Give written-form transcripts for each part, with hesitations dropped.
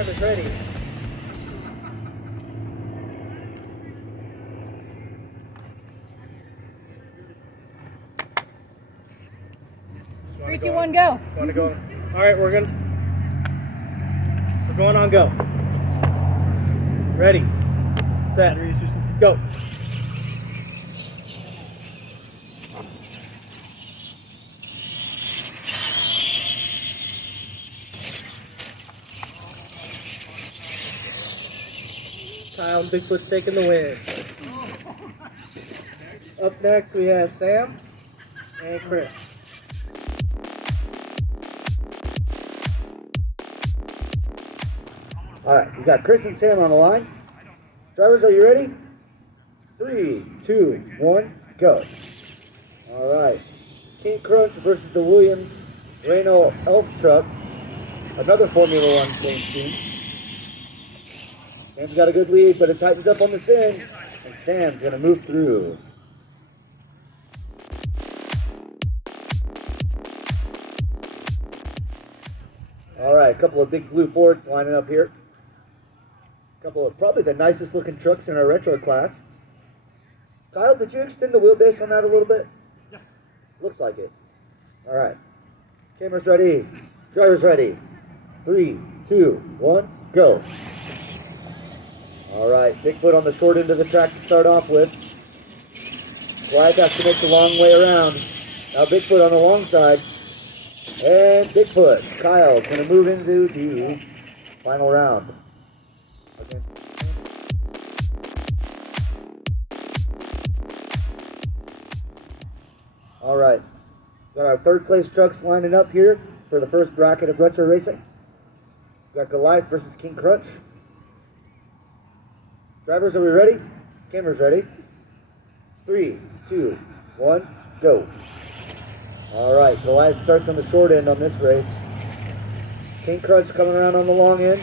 Driver's ready. Three, two, one, go. Want to go? All right, we're going on go. Ready, set, go. Kyle and Bigfoot's taking the win. Up next we have Sam and Chris. All right, we got Chris and Sam on the line. Drivers, are you ready? 3, 2, 1, go. All right, King Crunch versus the Williams Renault Elf truck. Another Formula One same team. Sam's got a good lead, but it tightens up on this end, and Sam's gonna move through. All right, a couple of big blue Fords lining up here. A couple of probably the nicest looking trucks in our retro class. Kyle, did you extend the wheelbase on that a little bit? Yes. Looks like it. All right. Cameras ready. Drivers ready. 3, 2, 1, go. All right, Bigfoot on the short end of the track to start off with. Goliath has to make the long way around. Now Bigfoot on the long side. And Bigfoot, Kyle, going to move into the final round. All right, got our third place trucks lining up here for the first bracket of retro racing. Got Goliath versus King Crunch. Drivers, are we ready? Cameras ready? 3, 2, 1, go. All right, Goliath starts on the short end on this race. King Crunch coming around on the long end.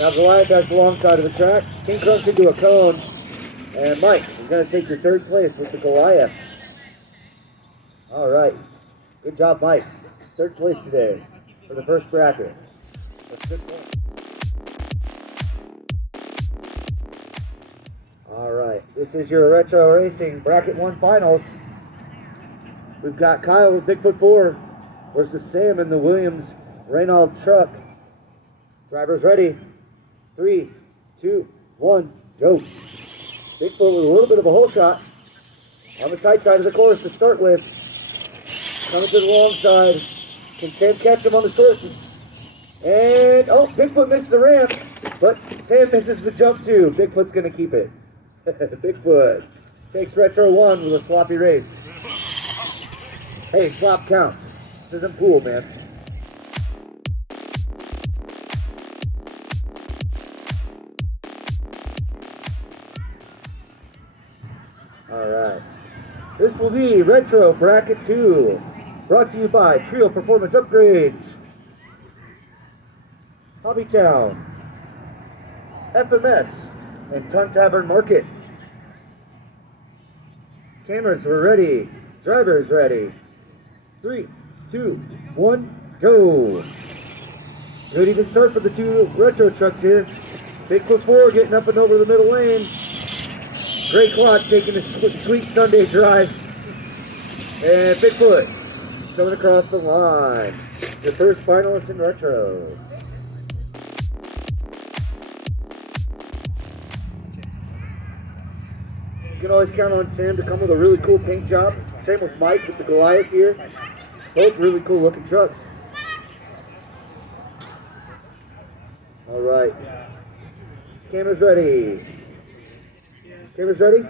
Now Goliath has the long side of the track. King Crunch into a cone. And Mike is going to take your third place with the Goliath. All right, good job, Mike. Third place today for the first bracket. That's a good point. All right, this is your retro racing bracket 1 finals. We've got Kyle with Bigfoot 4 versus Sam in the Williams Renault truck. Drivers ready. 3, 2, 1, go. Bigfoot with a little bit of a hole shot on the tight side of the course to start with. Coming to the long side. Can Sam catch him on the short? And, oh, Bigfoot misses the ramp, but Sam misses the jump too. Bigfoot's going to keep it. Bigfoot takes Retro 1 with a sloppy race. Hey, slop counts. This isn't pool, man. All right. This will be Retro Bracket 2, brought to you by Trio Performance Upgrades, Hobbytown, FMS, and Ton Tavern Market. Cameras, we're ready. Drivers ready. 3, 2, 1, go. Good even start for the two retro trucks here. Bigfoot 4 getting up and over the middle lane. Great Clock taking a sweet Sunday drive. And Bigfoot coming across the line. The first finalist in retro. You can always count on Sam to come with a really cool paint job. Same with Mike with the Goliath here. Both really cool looking trucks. All right. Cameras ready. Cameras ready?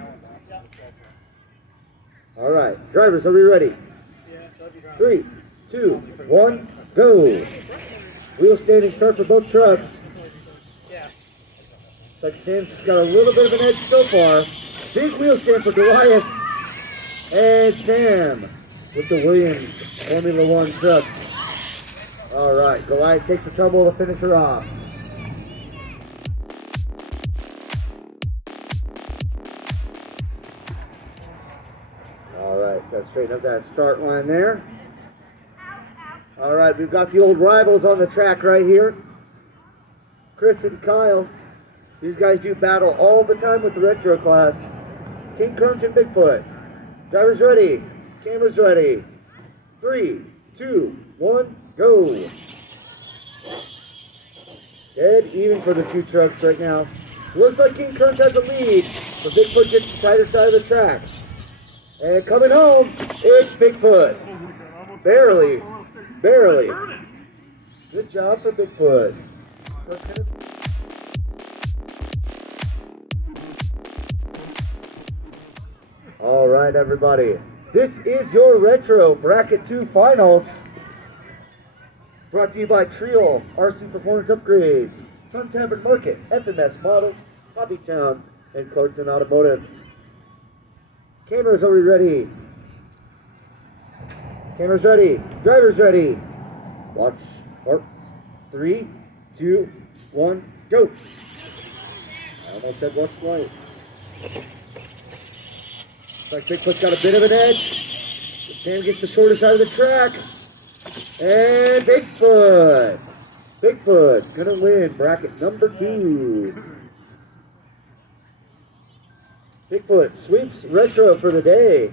All right. Drivers, are we ready? 3, 2, 1, go. Wheel standing start for both trucks. Looks like Sam's just got a little bit of an edge so far. Big wheel stand for Goliath. And Sam with the Williams Formula One truck. All right, Goliath takes a tumble to finish her off. All right, got to straighten up that start line there. All right, we've got the old rivals on the track right here. Chris and Kyle. These guys do battle all the time with the retro class. King Crunch and Bigfoot. Drivers ready. Cameras ready. 3, 2, 1, go. Dead even for the two trucks right now. Looks like King Crunch has the lead, but Bigfoot gets the tighter side of the track. And coming home, it's Bigfoot. Barely. Barely. Good job for Bigfoot. All right, everybody. This is your Retro Bracket 2 Finals. Brought to you by Trio, RC Performance Upgrades, Ton Tavern Market, FMS Models, Hobbytown, and Clarkson Automotive. Cameras, are we ready? Cameras ready. Drivers ready. Watch. Marks. 3, 2, 1, go. I almost said watch flight. Looks like Bigfoot's got a bit of an edge. Sam gets the shorter side of the track. And Bigfoot. Bigfoot's gonna win bracket number 2. Bigfoot sweeps retro for the day.